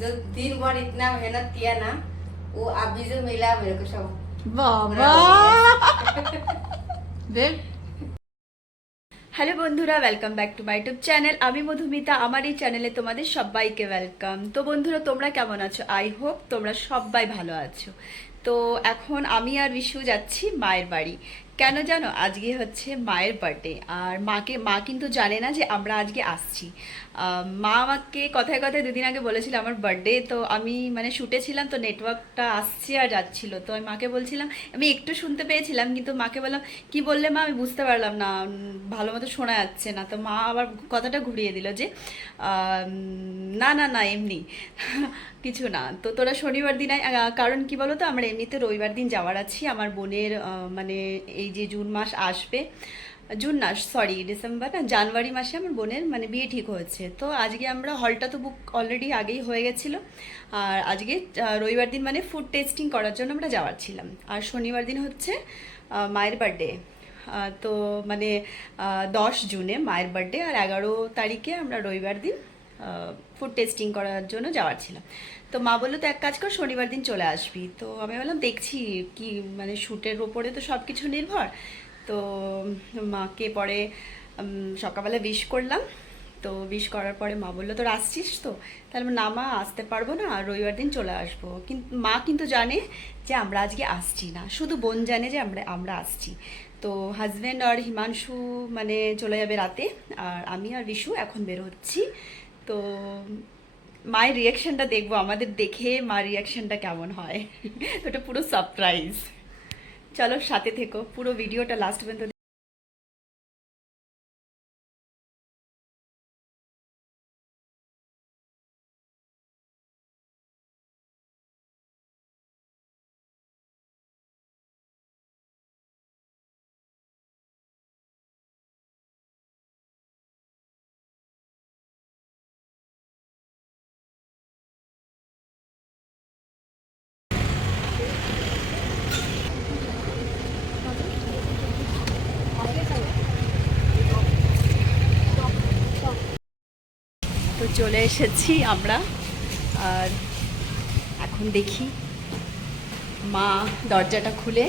जो दिन भर इतना मेहनत किया ना, वो अभी जो मिला मेरे को सब বাবা দেখ। হ্যালো বন্ধুরা, welcome back to my YouTube channel. আমি মধুমিতা, আমার এই চ্যানেলে তোমাদের সবাইকে ওয়েলকাম। তো বন্ধুরা, তোমরা কেমন আছো? আই হোপ তোমরা সবাই ভালো আছো। তো এখন আমি আর বিশু যাচ্ছি মায়ের বাড়ি। কেন জানো? আজকে হচ্ছে মায়ের বার্থডে, আর মা কিন্তু জানে না যে আমরা আজকে আসছি। মা আমাকে কথায় কথায় দুদিন আগে বলেছিল আমার বার্থডে, তো আমি মানে শুটে ছিলাম, তো নেটওয়ার্কটা আসছে আর যাচ্ছিল, তো আমি মাকে বলছিলাম, আমি একটু শুনতে পেয়েছিলাম, কিন্তু মাকে বললাম কি বললে মা, আমি বুঝতে পারলাম না, ভালো মতো শোনা যাচ্ছে না। তো মা আবার কথাটা ঘুরিয়ে দিল যে না না না এমনি কিছু না। তো তোরা শনিবার দিন আয়, কারণ কি বলো তো, আমরা এমনিতে রবিবার দিন যাওয়ার আছি। আমার বোনের মানে এই যে জুন মাস আসবে, জুন না সরি ডিসেম্বর না জানুয়ারি মাসে আমার বোনের মানে বিয়ে ঠিক হয়েছে। তো আজকে আমরা হলটা তো বুক অলরেডি আগেই হয়ে গেছিলো, আর আজকে রবিবার দিন মানে ফুড টেস্টিং করার জন্য আমরা যাওয়ার ছিলাম। আর শনিবার দিন হচ্ছে মায়ের বার্থডে। তো মানে 10 জুনে মায়ের বার্থডে, আর 11 তারিখে আমরা রবিবার দিন ফুড টেস্টিং করার জন্য যাওয়ার ছিলাম। তো মা বললো তো এক কাজ কর, শনিবার দিন চলে আসবি। তো আমি বললাম দেখছি কি, মানে শ্যুটের ওপরে তো সব কিছু নির্ভর। তো মাকে পরে সকালবেলা উইশ করলাম। তো উইশ করার পরে মা বললো তোর আসছিস তো? তাহলে না মা আসতে পারবো না, রবিবার দিন চলে আসবো। কিন্তু মা কিন্তু জানে যে আমরা আজকে আসছি না, শুধু বোন জানে যে আমরা আসছি। তো হাজব্যান্ড আর হিমাংশু মানে চলে যাবে রাতে, আর আমি আর বিশু এখন বের হচ্ছি। তো মায়ের রিয়াকশানটা দেখবো, আমাদের দেখে মার রিয়াকশানটা কেমন হয়। তো এটা পুরো সারপ্রাইজ। চলো সাথে থেকো, পুরো ভিডিওটা লাস্ট পর্যন্ত। তো চলে এসেছি আমরা, আর এখন দেখি মা দরজাটা খুলে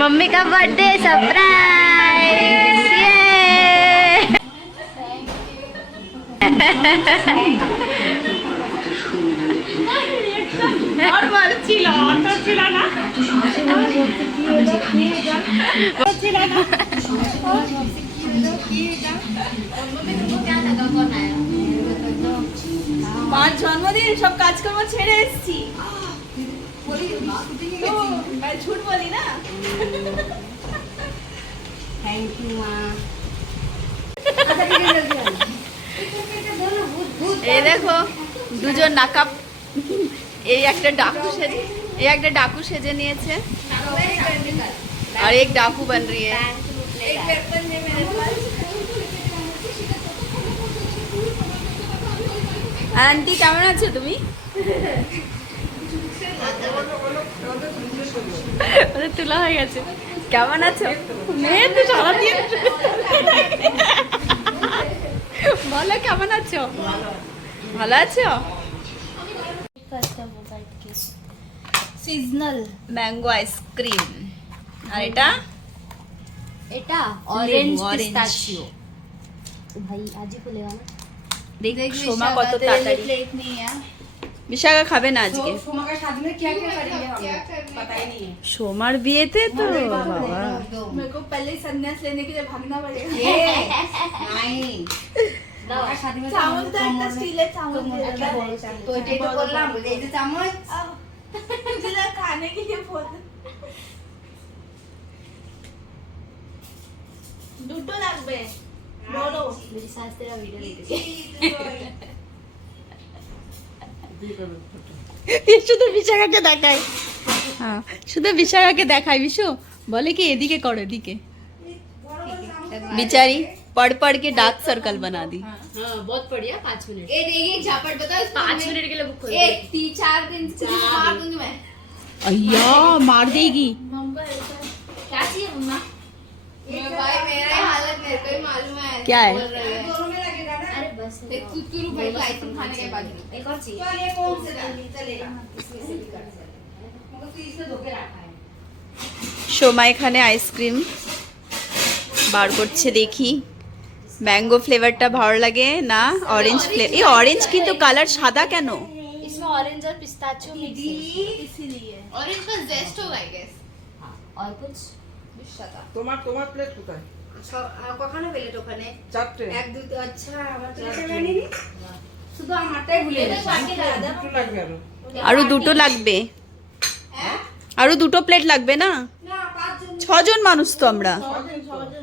मम्मी का बर्थडे सरप्राइज। মার জন্মদিন, সব কাজকর্ম ছেড়ে এসেছি। ঝুট বলি না। थैंक यू माँ। এই দেখো দুজন নাকাপ, এই একটা ডাকু সেজে নিয়েছে, আর এক ডাকু बन रही है। আন্টি কেমন আছো তুমি? তোলা হয়ে গেছে। কেমন আছো? মেয়ে তো সারাদিন বলো কেমন আছো? ভালো আছো? সিজনাল ম্যাঙ্গো আইসক্রিম, আর এটা অরেঞ্জ orange। পিস্তাচিও। भाई आज ही खुलेगा ना। देख शोमा কত তাড়াতাড়ি। प्लेट नहीं है বিশাখা খাবে না আজকে। सोमा का शादी में क्या क्या करेंगे हम लोग? पता ही नहीं है। সোমার বিয়েতে তো বাবা मेरे को पहले ही संन्यास लेने के लिए भागना पड़ेगा। नहीं সোমা का शादी में চামচ তো একটা স্টিলের চামচ দিয়ে क्या দেবে। बोलो तो এটাই তো বললাম এই যে চামচ যেটা খানে के लिए बोल দুটো লাগবে বড়। मेरी सास तेरा वीडियो শুধু বিশাখাকে দেখায়। হ্যাঁ শুধু বিশাখাকে দেখায়। বিশু বলে কি এদিকে করো এদিকে। बेचारी पढ़ पढ़ के डार्क सर्कल बना दी। हाँ बहुत बढ़िया 5 मिनट ए देखिए एक झापड़ बताओ 5 मिनट के लिए बुक कर एक 3-4 दिन से मार दूंगी मैं अय्या मार देगी। मम्मा ऐसा क्या चाहिए मम्मा भाई मेरा ही हालत मेरे को ही मालूम है क्या है? बोल रही है। दोनों में लगेगा ना अरे बस एक कुतुरु भाई को आइसक्रीम खाने के बाद एक और चाहिए चल ये कौन से चलेगा इसमें से भी कर सकते हैं मगर तू इसमें धोके रखा है সোমা এখানে আইসক্রিম বার করছে দেখি। ম্যাঙ্গো ফ্লেভারটা ভালো লাগে না অরেঞ্জ ফ্লেভার? এই অরেঞ্জ কিন্তু কালার সাদা কেন? इसमें ऑरेंज और पिस्ताचियो मिक्स है इसीलिए ऑरेंज का जेस्ट होगा आई गेस और कुछ তোমার তোমার প্লেট কোথায়? কখনো পেলে ওখানে চারটে। এক দুই তো আচ্ছা আমার তো এটা জানি নি শুধু আমারটাই ভুলে গেছি দুটো লাগবে আরো। আরো দুটো লাগবে। আরো দুটো প্লেট লাগবে না? না পাঁচজন 6 জন মানুষ তো আমরা।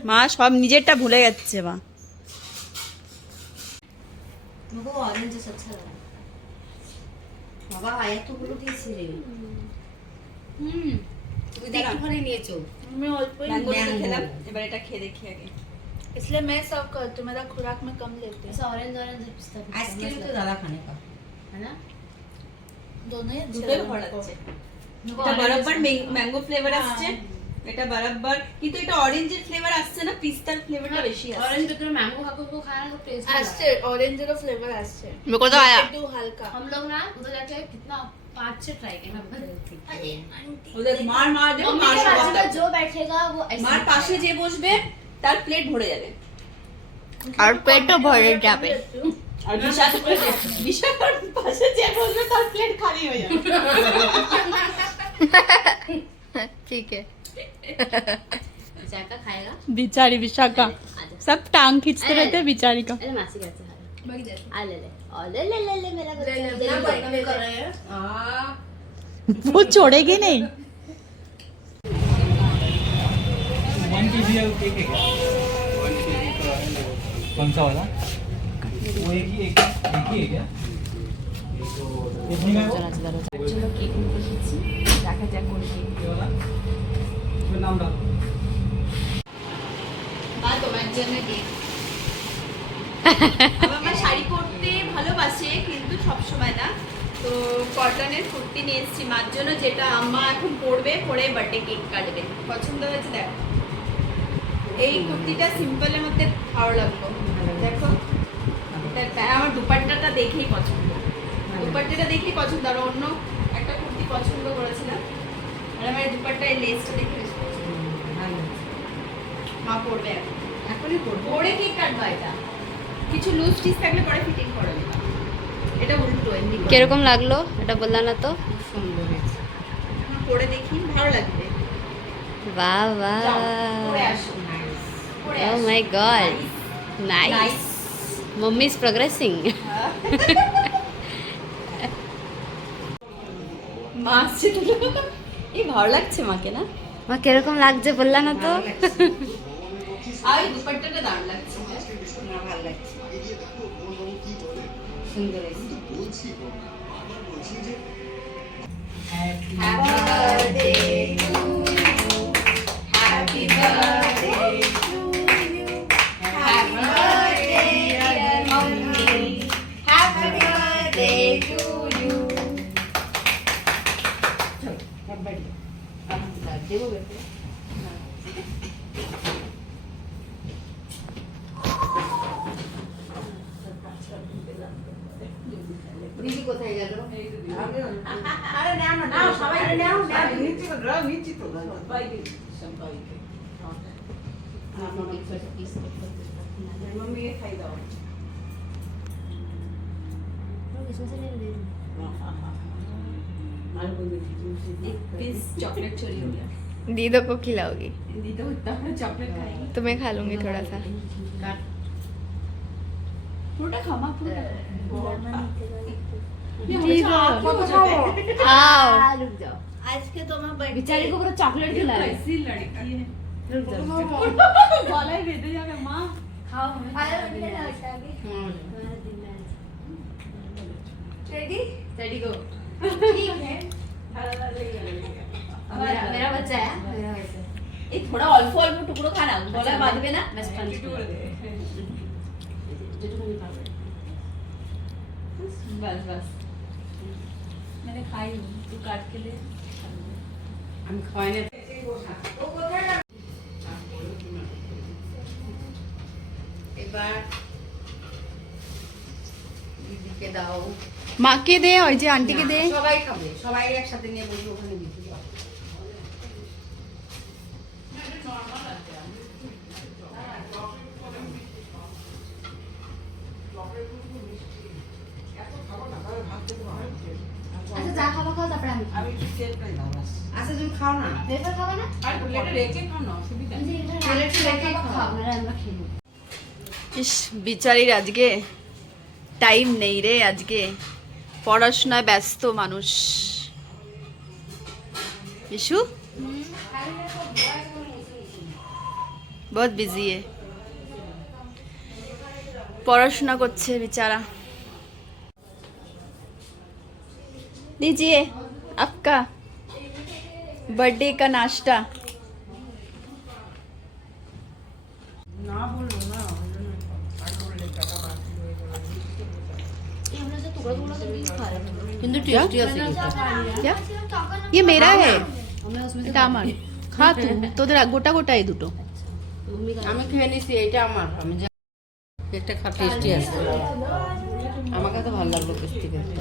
মা সব নিজেরটা ভুলে যাচ্ছে মা। मुझको ऑरेंज अच्छा लगा বাবা এতগুলো দিয়েছি রে তুই তো একটুখানি নিয়েছো मैं अल्प ही ম্যাঙ্গো খেলাম, এবার এটা খেয়ে দেখি আগে। इसलिए मैं सब करती हूँ। मेरा खुराक में कम लेती हूँ। ऐसा ऑरेंज ऑरेंज और पिस्ता आइसक्रीम तो ज्यादा खाने का है ना दोनों ही अच्छे দুটোই लगे। ভালো লাগছে। मुझको এটা orange বরাবর अच्छा ম্যাঙ্গো ফ্লেভার আসছে, এটা বরাবর কিন্তু এটা অরেঞ্জের ফ্লেভার আসছে না, পিস্তার ফ্লেভারটা বেশি लगा। আসছে। ऑरेंज पे तो मैंगो खाकर को खाना तो टेस्ट আসছে ऑरेंज का फ्लेवर আসছে मेरे को तो आया। একটু হালকা। हम लोग ना उधर जाके कितना 5 से ट्राई किया ওদের মার মার দেবো, मम्मी মার के সবার बाजू में দাও। जो बैठेगा वो ऐसे মার পাশে যে বসবে তার প্লেট ভরে যাবে। और पेटो भरे जाবে আর বিশাখার পাশে যে বসবে তার প্লেট খালি হয়ে যাবে। ठीक है जाका खाएगा बेचारी विशाखा आजा सब टांग खींचते अरे, रहते हैं बेचारी का। अरे मासी कैसे खा रहा आ ले ले और ले ले ले ले मेरा बच्चा ना ले ले बदनामी कर रहे हैं हां वो छोड़ेगी नहीं। 1 kg केक है क्या? 1 kg का कौन सा वाला? वो एक ही है क्या? कितने में वो? चलो केक निकल खींची দেখা যাক কোন কেক ये वाला? इसमें नाम डालो। মা তোমার জন্য কেক আমার শাড়ি পরতে ভালোবাসে কিন্তু সব সময় না, তো কটনের কুর্তি নিয়ে এসেছি মার জন্য, যেটা আম্মা এখন পরবে, পরে বার্থডে কেক কাটবে। পছন্দ হয়েছে দেখো, এই কুর্তিটা সিম্পলের মধ্যে ভালো লাগলো। দেখো আমার দুপাট্টাটা দেখেই পছন্দ, দুপাট্টাটা দেখেই পছন্দ। আর অন্য একটা কুর্তি পছন্দ করেছিলাম, আর আমার এই দুপাট্টা এই লেসটা দেখে বেশি পছন্দ। মা পরবে এখন, এখনই পরবে, পরে কেক কাটবা। এটা কিছু লুজ স্টিচ থাকলে পরে ফিটিং করে নেবা। এটা উল্টো এমনি করে। কিরকম লাগলো এটা বললা না তো সুন্দর হয়েছে পরে দেখি ভালো লাগবে। वाह যাও, পরে वाह আসো, পরে Oh আসো। my god. Nice. Nice. Mummy is progressing. মা আসছে তো। এই ভালো লাগছে মাকে না? মা কিরকম লাগছে বললা না তো আর এই দুপাট্টাটা দারুণ লাগছে। না ভালো লাগছে সুন্দর হয়েছে Happy birthday to you. Happy birthday to you. Happy birthday, dear mommy. Happy birthday to you. দিদি কোথায় গেল? আরে নাও না নাও সবাই নাও নাও নিচ্ছি তো দাও, নিচ্ছি তো দাও। मम्मी ये खाई दाओ। इसमें से ले ले एक पीस चॉकलेट चोरी हो गया। दीदो को खिलाओगी? दीदी तो इतना चॉकलेट खाएंगे। तो मैं खा लूंगी थोड़ा सा। फ्रूटा खाओ माँ, फ्रूटा आओ। रुक जाओ। आज के तुम्हें बर्थडे बेचारी को पूरा चॉकलेट खिला रहे। कैसी लड़की है। रुक जाओ। गला ही बेदे जाके माँ खाओ। रेडी रेडी गो। ठीक है। मेरा बच्चा है, मेरा बच्चा है। ये थोड़ा अल्फो अल्फो टुकड़ो खाना, गला बांध के ना। मैं स्पंज बस बस मैंने खाई हूँ, तू काट के दे। আমি খাওয়াই না। এবার দিদিকে দাও। माँ के दे और जे आंटी के না, दे। সবাই খাবে, সবাই একসাথে নিয়ে বসে ওখানে দিতে দাও। আচ্ছা যা খাবো খাও, তারপরে আমি আমি একটু তেলটাই দাও ব্যাস। আচ্ছা তুমি খাও না। ভেতর খাবে না? আর প্লেটে রেখে খাও না, অসুবিধা নেই। প্লেটে রেখে খাও, নাহলে আমরা খেয়ে নেবো। ইস বিচারির আজকে টাইম নেই রে, আজকে পড়াশোনায় ব্যস্ত মানুষ। ইসু बहुत बिजी है, পড়াশোনা করছে बेचारा। लीजिए आपका बर्थडे का नाश्ता। না বললো না, ওই জন্য আর বললে টাকা বাকি হয়ে গেল। ये हम लोग से टुकड़ा टुकड़ा करके खा रहे हैं। কিন্তু টেস্টি আছে কিন্তু। क्या ये मेरा है? हमें उसमें से এটা আমার, খা তুই, তোদের গোটা গোটা এই দুটো। আমি খেয়ে নিছি, এটা আমার। আমি যা একটা খা টেস্টি আছে। আমাকে তো ভালো লাগলো টেস্টি খেতে।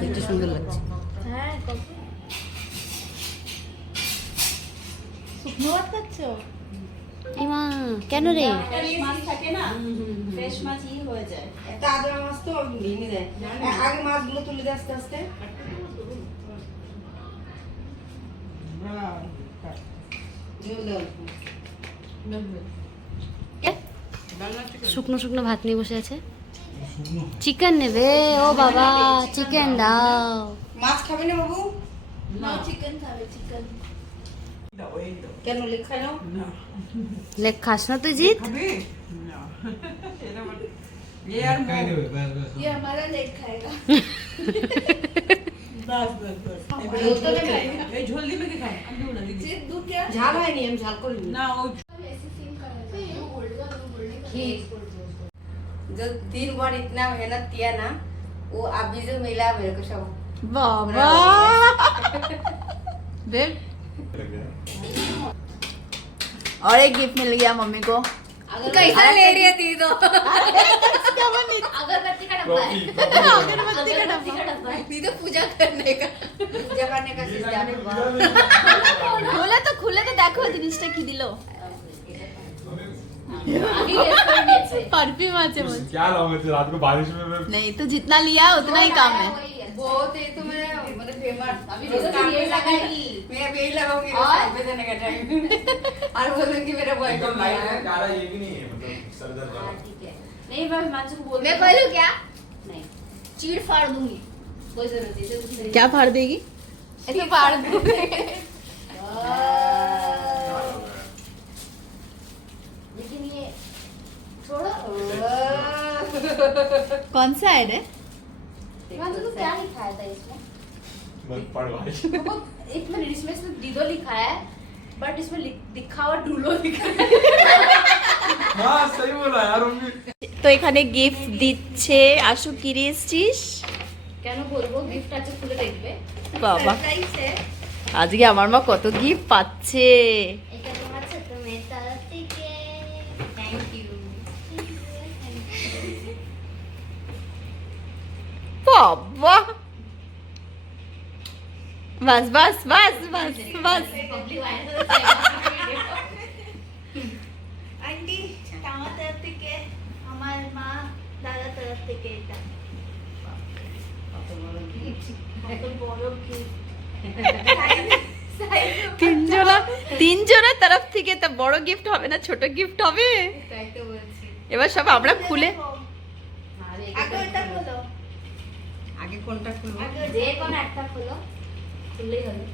দেখতে সুন্দর লাগছে। হ্যাঁ শুকনো ভাত খাচ্ছো? ইমা কেন রে? ফ্রেশ মাছ থাকে না, ফ্রেশ মাছ ই হয়ে যায়। একটা আদা মাছ তো ভেঙে দেয়। আগে মাছগুলো তুলে দে আস্তে আস্তে। ঝোল দাও। শুকনো শুকনো ভাত নিয়ে বসে আছে। চিকেন নেবে? ও বাবা চিকেন দাও। মাছ খাবে না বাবু? না চিকেন খাবে, চিকেন। দাও, এই দাও। কেন লেখা নাও? না, লেগ খাস না তুই জিত? খাবে? না। এটা মানে ये यार कह दे बस बस ये हमारा लेट खाएगा। बस बस बस ঝোল তো নেবে? এই ঝোল দিবে কি খাও? আমি দেবো না দিদি। जिद दूध क्या? ঝাল হয়নি, আমি ঝাল করিনি। না ওই खीर जो दिन भर इतना मेहनत किया ना, वो अभी जो मिला मेरे को सब बाबा देख, और एक गिफ्ट मिल गया मम्मी को। कैसा ले रही है दीदी? अगरबत्ती का डब्बा है। अगरबत्ती का डब्बा। दीदी पूजा करने का। पूजा करने का सिस्टम है। খুলে তো দেখো জিনিসটা কি দিল। अभी गेस कर नीचे। परफ्यूम আছে বল। क्या लाऊंगा तेरे रात को बारिश में मैं नहीं तो जितना लिया उतना ही काम है। बहुत ये तो मेरा मतलब फेमस। अभी तो काम ये पे लगाएगी। मैं अब यही लगाऊंगी और? पे देने का टाइम। और बोलूंगी मेरा बॉयफ्रेंड भाई है। काला ये भी नहीं है मतलब सर दर्द वाला। ठीक है। नहीं मैं हिमांशु को बोल मैं खोलूं क्या? नहीं। चीड़ फाड़ दूंगी। कोई जरूरत नहीं, इसे कुछ नहीं। क्या फाड़ देगी? ऐसे फाड़ दूंगी। लेकिन ये छोड़ो। कौन सा है रे? हिमांशु को क्या लिखा था इसमें? मत पढ़ भाई। एक मिनट, इसमें सिर्फ दीदो लिखा है, बट इसमें लिखा हुआ डूलो लिखा है। हाँ सही बोला यार मम्मी। তো এখানে গিফট দিচ্ছে। আশু কি রে এসছিস? কেন বলবো, গিফট আছে, খুলে দেখবে। বাবা সারপ্রাইজ है। আজকে আমার মা কত গিফট পাচ্ছে। এটা তোমার ছোট মেয়ের তরফ থেকে। Thank you. বাবা বাস বাস বাস বাস বাস। আন্টি আমার তরফ থেকে, আমার মা দাদা তরফ থেকে এটা। তিনজনের তরফ থেকে তা বড় গিফট হবে না ছোট গিফট হবে? তাই তো বলছি। এবার সব আমরা খুলে আরে আগে ওটা খোলো, আগে কোনটা খুলবো? যে কোনো একটা খোলো, খুললেই হলো।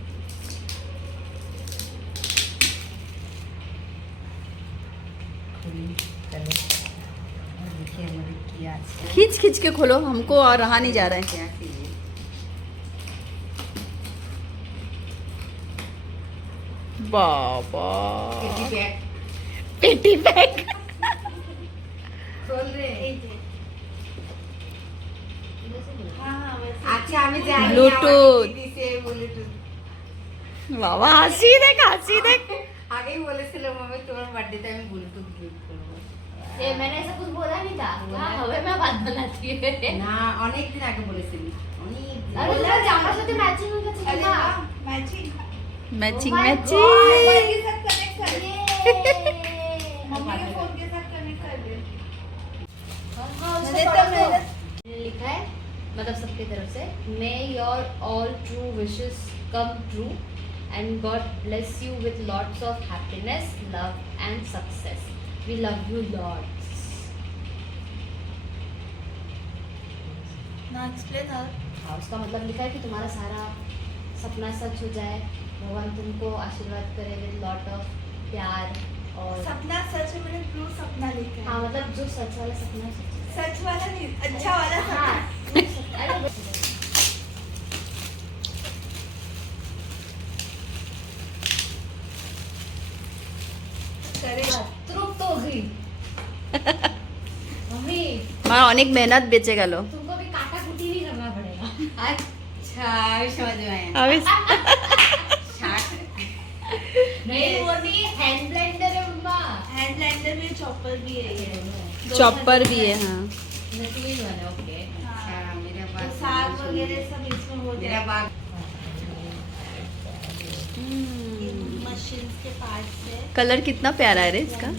খুলি তাহলে দেখি এর মধ্যে কি আছে। खींच खींच के खोलो, हमको और रहा नहीं जा रहा है। क्या है ये? बाबा किटी बैग पेटी बैग खोल रे। আচ্ছা আমি জানি Bluetooth। ব্লুটুথ বাবা হাসি দেখ হাসি দেখ। আগেই বলেছিলাম আমি তোমার বার্থডেতে আমি ব্লুটুথ গিফট করবো। ये मैंने ऐसा कुछ बोला नहीं था। हाँ, हवे में बात बनाती है। না অনেক দিন আগে বলেছিলি অনেক দিন। अरे ना जामा साथे मैचिंग हो गया अरे ना। वाह, matching. Matching Oh my matching mobile के साथ कनेक्ट कर दे, मम्मी के ये फोन के साथ कनेक्ट कर दे। मैंने तो लिखा है मतलब सबके तरफ से may your all true wishes come true and God bless you with lots of happiness love and success we love you lots ना एक्सप्लेन और हाँ उसका मतलब लिखा है कि तुम्हारा सारा सपना सच हो जाए भगवान तुमको आशीर्वाद करे विथ लॉट ऑफ प्यार और सपना सच है, मैंने ट्रू सपना लिखा हाँ है। मतलब जो सच वाला सपना है, सच वाला नहीं, अच्छा वाला हाँ सपना। अरे करेगा। तृप्त हो गई मम्मी माँ অনেক मेहनत बेचे গেল। तुमको भी काटा कुटी नहीं करना पड़ेगा अच्छा अभी समझ में आया। अभी नहीं वो नहीं हैंड ब्लेंडर है मम्मा हैंड ब्लेंडर में चॉपर भी है ये। चॉपर भी है हाँ। नकली वाला ओके अच्छा मेरा तो बाग साग वगैरह सब इसमें हो मेरा जाएगा। बाग मशीन के पार्ट से कलर कितना प्यारा है रे इसका।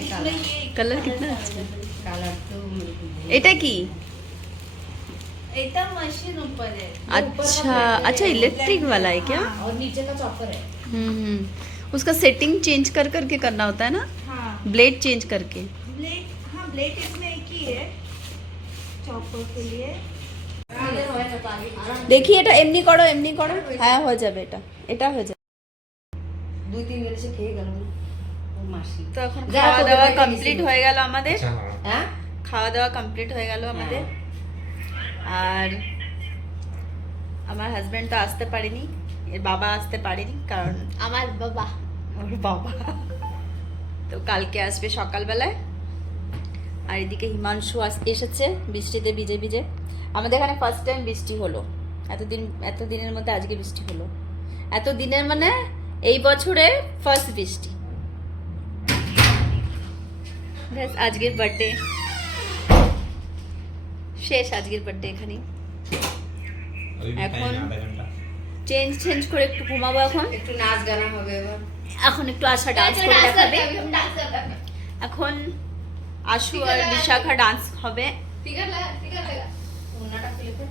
इसमें ये कलर कितना अच्छा है। কালার তো এটা কি? एकदम मशीन ऊपर है। अच्छा अच्छा इलेक्ट्रिक वाला है क्या? और नीचे का चॉपर है उसका सेटिंग चेंज कर करके करना होता है ना, हाँ ब्लेड चेंज करके। ब्लेड, हाँ ब्लेड इसमें एक ही है चॉपर के लिए। দেখি এটা এমনি করো হ্যাঁ হয়ে যাবে, এটা হয়ে যাবে। 2-3 দিন এসে খেয়ে গেল ও মাসি। তো এখন যা খাওয়া তোদের দাওয়া বাড়িতে কমপ্লিট গেছিল। হয়ে গেল আমাদের, হ্যাঁ খাওয়া দাওয়া কমপ্লিট হয়ে গেল আমাদের। আর আমার হাজবেন্ড তো আসতে পারেনি, এর বাবা আসতে পারেনি কারণ আমার বাবা ওর বাবা তো কালকে আসবে সকালবেলায়। আর এদিকে হিমাংশু এসেছে বৃষ্টিতে ভিজে ভিজে। আমাদের এখানে ফার্স্ট টাইম বৃষ্টি হলো, এতদিনের মধ্যে আজকে বৃষ্টি হলো। এতদিনের মানে এই বছরে ফার্স্ট বৃষ্টি। ব্যাস আজকের বার্থডে শেষ, আজকের বার্থডে এখানেই। এখন চেঞ্জ করে একটু ঘুমাবো। একটু নাচ গানা হবে এবার। এখন একটু আশা ডান্স করে দেখাবে। এখন আশু আর বিশাখা ডান্স হবে। টিকার লাগা ওনাটা খুলে দে।